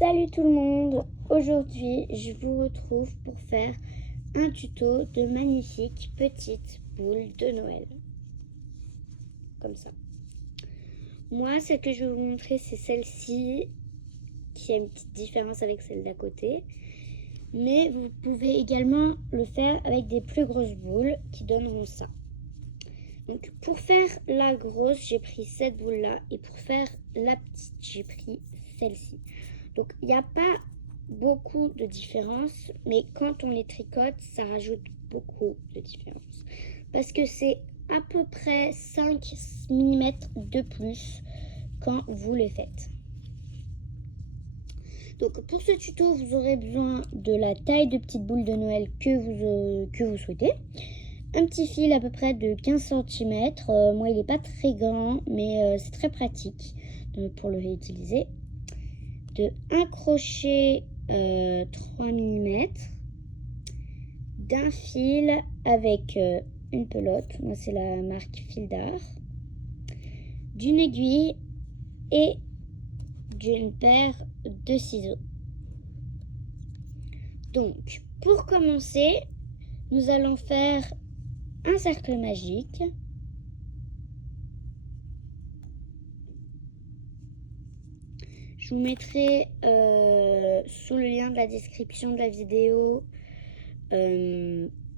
Salut tout le monde! Aujourd'hui, je vous retrouve pour faire un tuto de magnifiques petites boules de Noël. Comme ça. Moi, celle que je vais vous montrer, c'est celle-ci, qui a une petite différence avec celle d'à côté. Mais vous pouvez également le faire avec des plus grosses boules qui donneront ça. Donc pour faire la grosse, j'ai pris cette boule-là. Et pour faire la petite, j'ai pris celle-ci. Donc il n'y a pas beaucoup de différence, mais quand on les tricote, ça rajoute beaucoup de différence. Parce que c'est à peu près 5 mm de plus quand vous les faites. Donc pour ce tuto, vous aurez besoin de la taille de petite boule de Noël que vous souhaitez. Un petit fil à peu près de 15 cm. Moi, il n'est pas très grand, mais c'est très pratique pour le réutiliser. De un crochet 3 mm, d'un fil avec une pelote, moi c'est la marque Fil d'Art, d'une aiguille et d'une paire de ciseaux. Donc pour commencer, nous allons faire un cercle magique. Je vous mettrai sous le lien de la description de la vidéo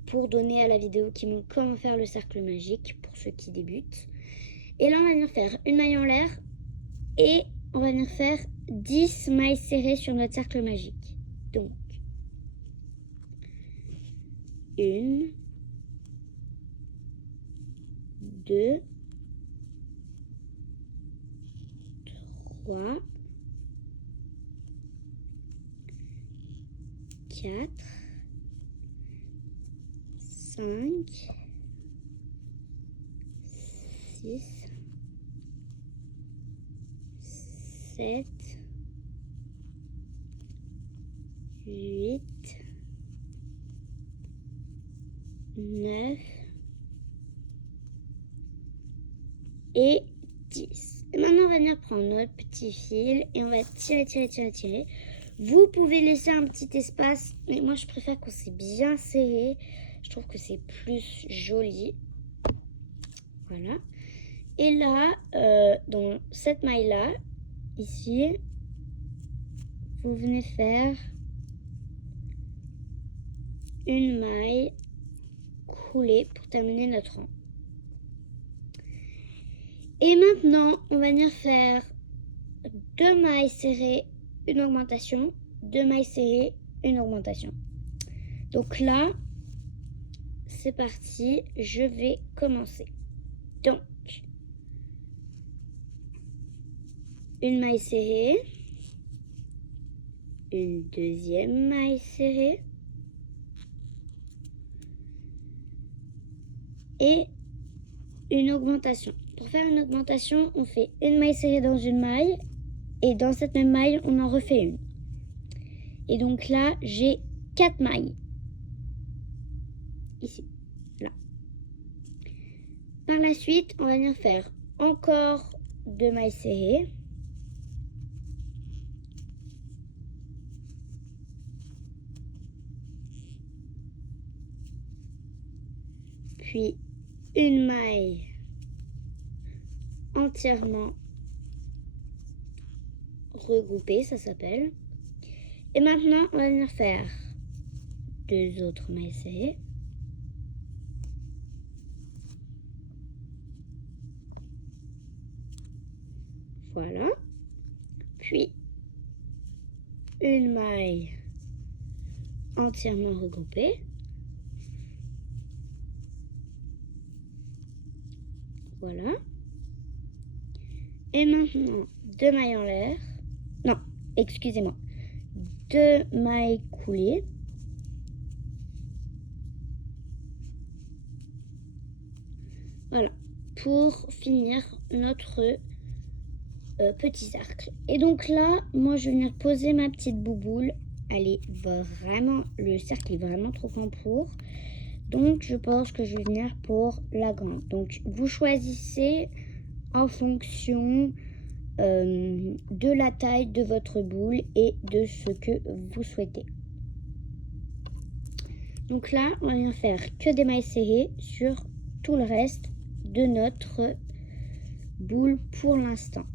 pour donner à la vidéo qui montre comment faire le cercle magique pour ceux qui débutent. Et là, on va venir faire une maille en l'air et on va venir faire 10 mailles serrées sur notre cercle magique. Donc, 1, 2, 3, 4, 5, 6, 7, 8, 9 et 10. Et maintenant, on va venir prendre notre petit fil et on va tirer. Vous pouvez laisser un petit espace, mais moi, je préfère quand c'est bien serré. Je trouve que c'est plus joli. Voilà. Et là, dans cette maille-là, ici, vous venez faire une maille coulée pour terminer notre rang. Et maintenant, on va venir faire 2 mailles serrées, une augmentation, 2 mailles serrées, une augmentation. Donc là, c'est parti, je vais commencer. Donc, une maille serrée, une deuxième maille serrée et une augmentation. Pour faire une augmentation, on fait une maille serrée dans une maille et dans cette même maille, on en refait une. Et donc là, j'ai 4 mailles. Ici, là. Par la suite, on va venir faire encore 2 mailles serrées. Puis une maille entièrement regroupée, ça s'appelle. Et maintenant, on va venir faire 2 autres mailles serrées. Voilà. Puis une maille entièrement regroupée. Voilà. Et maintenant, 2 mailles en l'air. Non, excusez-moi. 2 mailles coulées. Voilà. Pour finir notre petit cercle. Et donc là, moi, je vais venir poser ma petite bouboule. Elle est vraiment... Le cercle est vraiment trop grand pour. Donc, je pense que je vais venir pour la grande. Donc, vous choisissez en fonction de la taille de votre boule et de ce que vous souhaitez. Donc là, on va venir faire que des mailles serrées sur tout le reste de notre boule pour l'instant.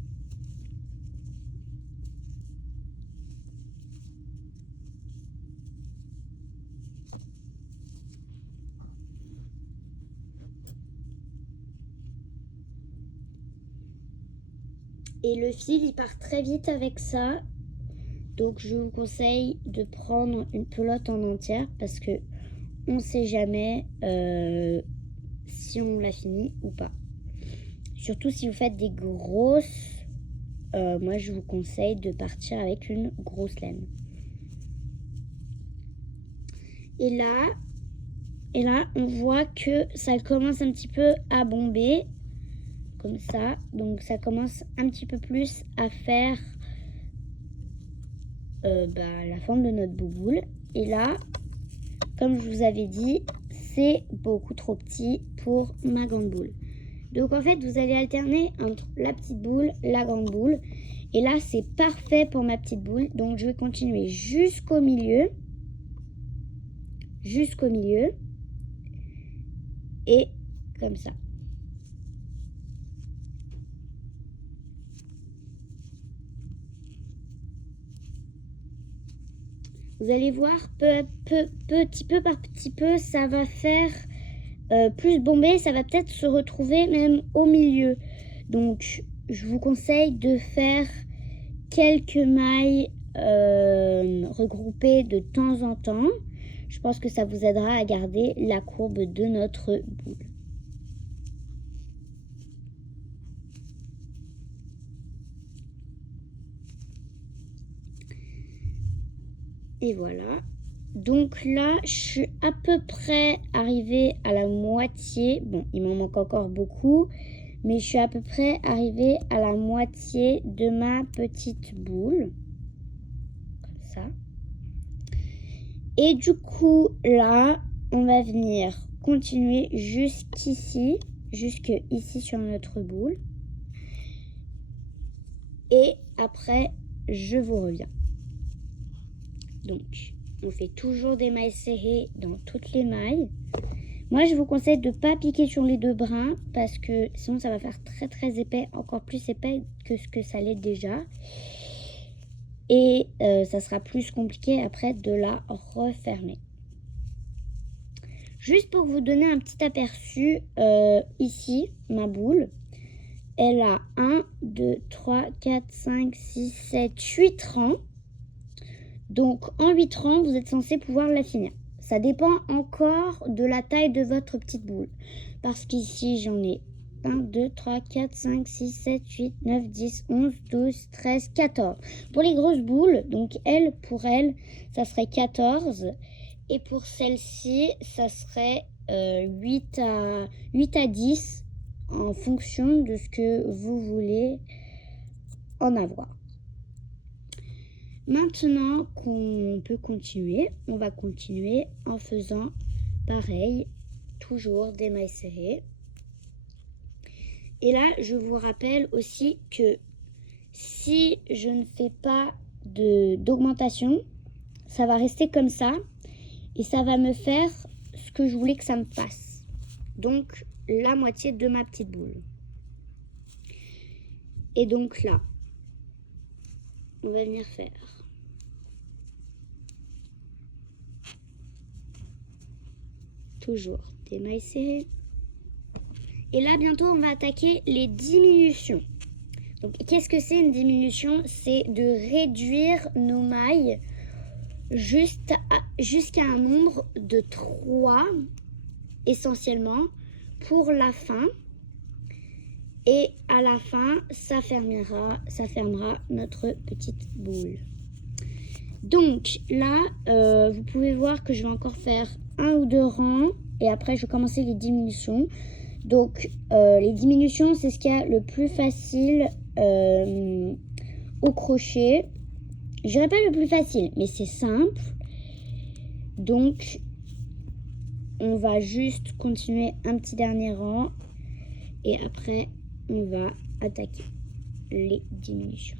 Et le fil, il part très vite avec ça. Donc, je vous conseille de prendre une pelote en entière parce que on ne sait jamais si on l'a fini ou pas. Surtout si vous faites des grosses, moi je vous conseille de partir avec une grosse laine. Et là, on voit que ça commence un petit peu à bomber, comme ça. Donc ça commence un petit peu plus à faire la forme de notre bouboule. Et là, comme je vous avais dit, c'est beaucoup trop petit pour ma grande boule. Donc en fait, vous allez alterner entre la petite boule, la grande boule. Et là, c'est parfait pour ma petite boule. Donc je vais continuer jusqu'au milieu. Et comme ça. Vous allez voir, petit peu par petit peu, ça va faire plus bomber. Ça va peut-être se retrouver même au milieu. Donc, je vous conseille de faire quelques mailles regroupées de temps en temps. Je pense que ça vous aidera à garder la courbe de notre boule. Et voilà. Donc là, je suis à peu près arrivée à la moitié. Bon, il m'en manque encore beaucoup. Mais je suis à peu près arrivée à la moitié de ma petite boule. Comme ça. Et du coup, là, on va venir continuer jusqu'ici. Jusque ici sur notre boule. Et après, je vous reviens. Donc, on fait toujours des mailles serrées dans toutes les mailles. Moi, je vous conseille de ne pas piquer sur les deux brins parce que sinon, ça va faire très très épais, encore plus épais que ce que ça l'est déjà. Et ça sera plus compliqué après de la refermer. Juste pour vous donner un petit aperçu, ici, ma boule, elle a 1, 2, 3, 4, 5, 6, 7, 8 rangs. Donc, en 8 rangs, vous êtes censé pouvoir la finir. Ça dépend encore de la taille de votre petite boule. Parce qu'ici, j'en ai 1, 2, 3, 4, 5, 6, 7, 8, 9, 10, 11, 12, 13, 14. Pour les grosses boules, donc pour elle, ça serait 14. Et pour celle-ci, ça serait 8 à 10 en fonction de ce que vous voulez en avoir. Maintenant qu'on peut continuer, on va continuer en faisant pareil, toujours des mailles serrées. Et là, je vous rappelle aussi que si je ne fais pas d'augmentation, ça va rester comme ça et ça va me faire ce que je voulais que ça me fasse. Donc, la moitié de ma petite boule. Et donc là, on va venir faire toujours des mailles serrées. Et là, bientôt, on va attaquer les diminutions. Donc, qu'est-ce que c'est une diminution? C'est de réduire nos mailles jusqu'à un nombre de 3, essentiellement, pour la fin. Et à la fin, ça fermera notre petite boule. Donc, là, vous pouvez voir que je vais encore faire 1 ou 2 rangs. Et après, je vais commencer les diminutions. Donc, les diminutions, c'est ce qu'il y a le plus facile au crochet. Je dirais pas le plus facile, mais c'est simple. Donc, on va juste continuer un petit dernier rang. Et après, on va attaquer. les diminutions.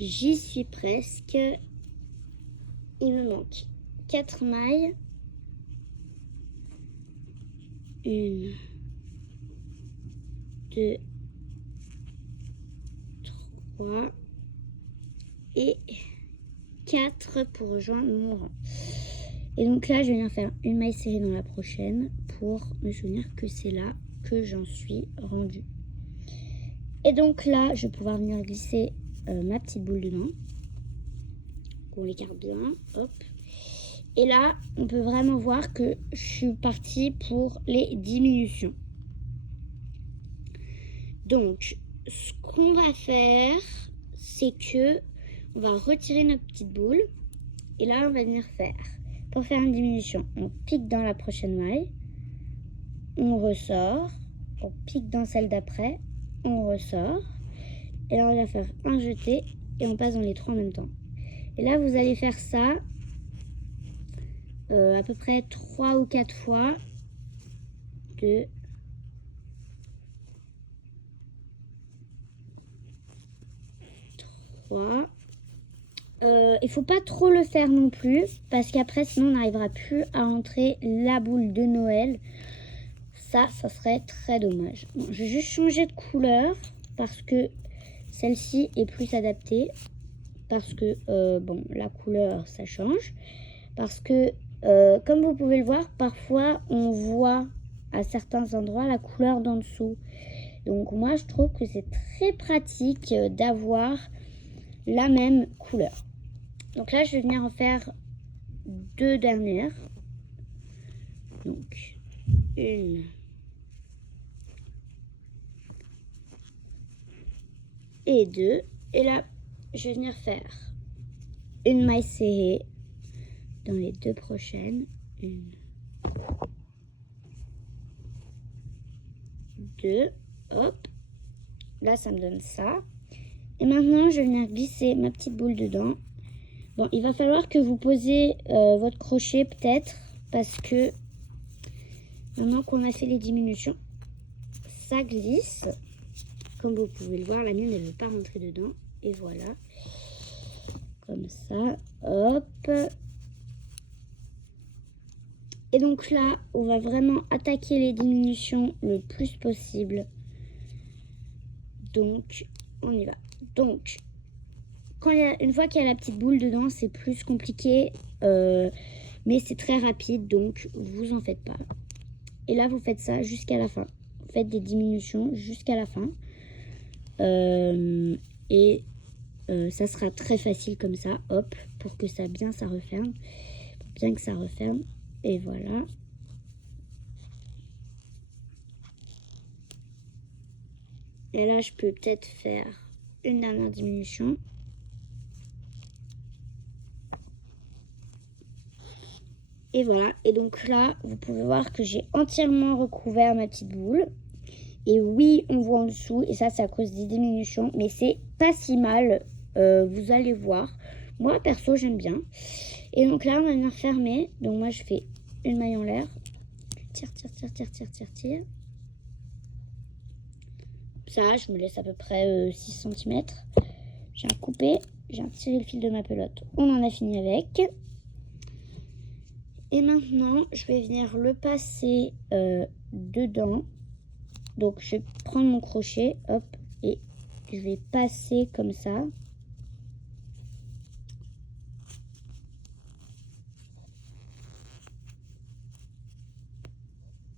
J'y suis presque. Il me manque 4 mailles. 1, 2, 3 et 4 pour rejoindre mon rang. Et donc là, je vais venir faire une maille serrée dans la prochaine pour me souvenir que c'est là que j'en suis rendue. Et donc là, je vais pouvoir venir glisser ma petite boule dedans. On l'écarte bien, hop. Et là, on peut vraiment voir que je suis partie pour les diminutions. Donc, ce qu'on va faire, c'est que on va retirer notre petite boule. Et là, on va venir faire, pour faire une diminution, on pique dans la prochaine maille, on ressort, on pique dans celle d'après, on ressort. Et là, on va faire un jeté et on passe dans les 3 en même temps. Et là, vous allez faire ça à peu près 3 ou 4 fois. 2, 3. Il faut pas trop le faire non plus parce qu'après sinon on n'arrivera plus à entrer la boule de Noël. Ça serait très dommage. Bon, je vais juste changer de couleur parce que celle-ci est plus adaptée. Parce que bon, la couleur ça change. Parce que comme vous pouvez le voir, parfois on voit à certains endroits la couleur d'en dessous. Donc moi je trouve que c'est très pratique d'avoir la même couleur. Donc là je vais venir en faire 2 dernières. Donc 1 et 2. Et là je vais venir faire une maille serrée dans les 2 prochaines. 1, 2, hop. Là ça me donne ça. Et maintenant je vais venir glisser ma petite boule dedans. Bon, il va falloir que vous posez votre crochet peut-être parce que maintenant qu'on a fait les diminutions, ça glisse. Comme vous pouvez le voir, la mienne elle ne veut pas rentrer dedans. Et voilà. Comme ça, hop. Et donc là, on va vraiment attaquer les diminutions le plus possible. Donc, on y va. Donc, une fois qu'il y a la petite boule dedans, c'est plus compliqué. Mais c'est très rapide, donc vous en faites pas. Et là, vous faites ça jusqu'à la fin. Vous faites des diminutions jusqu'à la fin. Ça sera très facile comme ça, hop, pour que ça referme. Pour bien que ça referme. Et voilà. Et là, je peux peut-être faire une dernière diminution. Et voilà. Et donc là, vous pouvez voir que j'ai entièrement recouvert ma petite boule. Et oui, on voit en dessous. Et ça, c'est à cause des diminutions. Mais c'est pas si mal. Vous allez voir. Moi, perso, j'aime bien. Et donc là, on va venir fermer. Donc moi, je fais une maille en l'air. Tire. Ça, je me laisse à peu près 6 cm. J'ai coupé. J'ai tiré le fil de ma pelote. On en a fini avec. Et maintenant, je vais venir le passer dedans. Donc, je vais prendre mon crochet, hop, et je vais passer comme ça.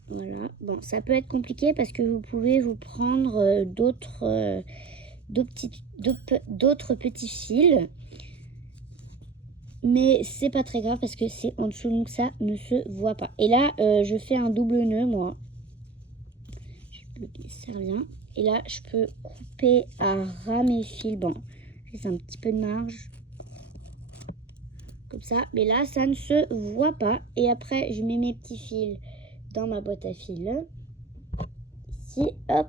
Voilà. Bon, ça peut être compliqué parce que vous pouvez vous prendre d'autres petits fils. Mais c'est pas très grave parce que c'est en dessous, donc ça ne se voit pas. Et là, je fais un double nœud, moi. Je le serre bien. Et là, je peux couper à ras mes fils. Bon, j'ai un petit peu de marge. Comme ça. Mais là, ça ne se voit pas. Et après, je mets mes petits fils dans ma boîte à fils. Ici, hop.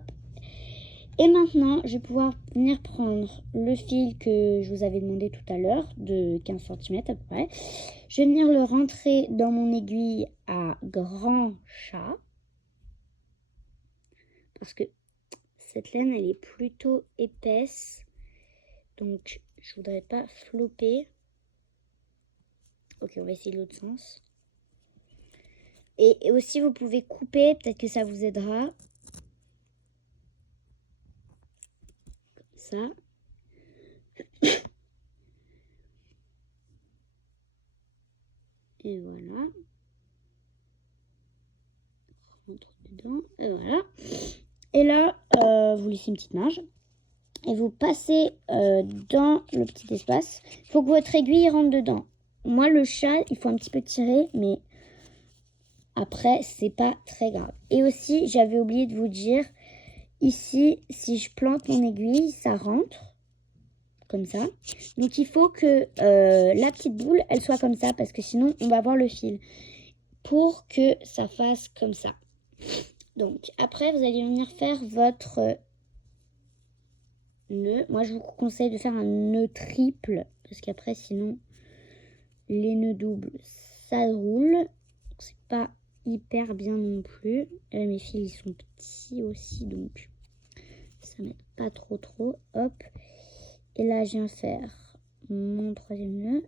Et maintenant, je vais pouvoir venir prendre le fil que je vous avais demandé tout à l'heure, de 15 cm à peu près. Je vais venir le rentrer dans mon aiguille à grand chat. Parce que cette laine, elle est plutôt épaisse. Donc, je voudrais pas flopper. Ok, on va essayer l'autre sens. Et aussi, vous pouvez couper, peut-être que ça vous aidera. Comme ça. Et voilà. Rentre dedans. Et voilà. Et là, vous laissez une petite marge. Et vous passez dans le petit espace. Il faut que votre aiguille rentre dedans. Moi, le chat, il faut un petit peu tirer, mais après, c'est pas très grave. Et aussi, j'avais oublié de vous dire, ici, si je plante mon aiguille, ça rentre. Comme ça. Donc, il faut que la petite boule, elle soit comme ça, parce que sinon, on va voir le fil. Pour que ça fasse comme ça. Donc, après, vous allez venir faire votre nœud. Moi, je vous conseille de faire un nœud triple, parce qu'après, sinon, les nœuds doubles, ça roule. C'est pas hyper bien non plus. Là, mes fils, ils sont petits aussi, donc ça m'aide pas trop. Hop. Et là, je viens faire mon troisième nœud.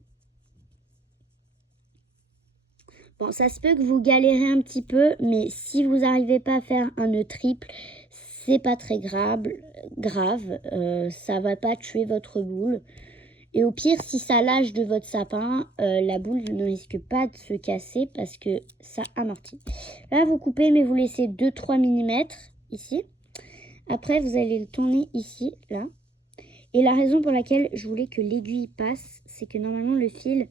Bon, ça se peut que vous galérez un petit peu, mais si vous n'arrivez pas à faire un nœud triple, c'est pas très grave. Ça va pas tuer votre boule. Et au pire, si ça lâche de votre sapin, la boule ne risque pas de se casser parce que ça amortit. Là, vous coupez, mais vous laissez 2-3 mm ici. Après, vous allez le tourner ici, là. Et la raison pour laquelle je voulais que l'aiguille passe, c'est que normalement, le fil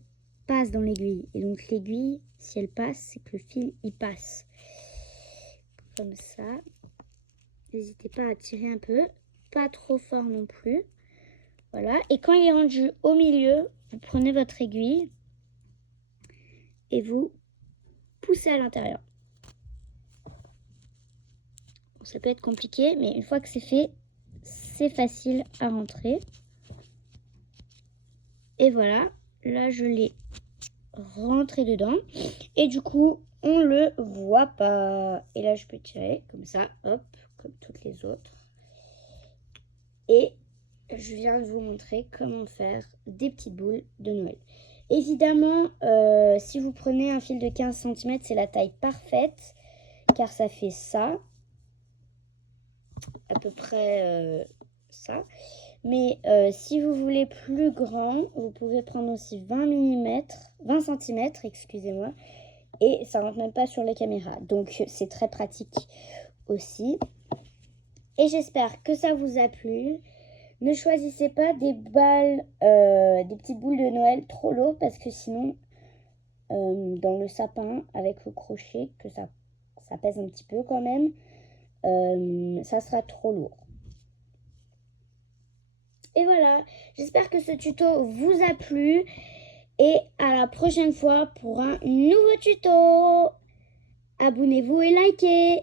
passe dans l'aiguille. Et donc, l'aiguille, si elle passe, c'est que le fil, il passe. Comme ça. N'hésitez pas à tirer un peu. Pas trop fort non plus. Voilà, et quand il est rendu au milieu, vous prenez votre aiguille et vous poussez à l'intérieur. Bon, ça peut être compliqué, mais une fois que c'est fait, c'est facile à rentrer. Et voilà, là je l'ai rentré dedans. Et du coup, on le voit pas. Et là, je peux tirer comme ça, hop, comme toutes les autres. Et je viens de vous montrer comment faire des petites boules de Noël. Évidemment, si vous prenez un fil de 15 cm, c'est la taille parfaite, car ça fait ça, à peu près ça. Mais si vous voulez plus grand, vous pouvez prendre aussi 20 cm, excusez-moi, et ça ne rentre même pas sur les caméras. Donc, c'est très pratique aussi. Et j'espère que ça vous a plu. Ne choisissez pas des balles, des petites boules de Noël trop lourdes parce que sinon, dans le sapin, avec le crochet, que ça pèse un petit peu quand même, ça sera trop lourd. Et voilà, j'espère que ce tuto vous a plu et à la prochaine fois pour un nouveau tuto. Abonnez-vous et likez.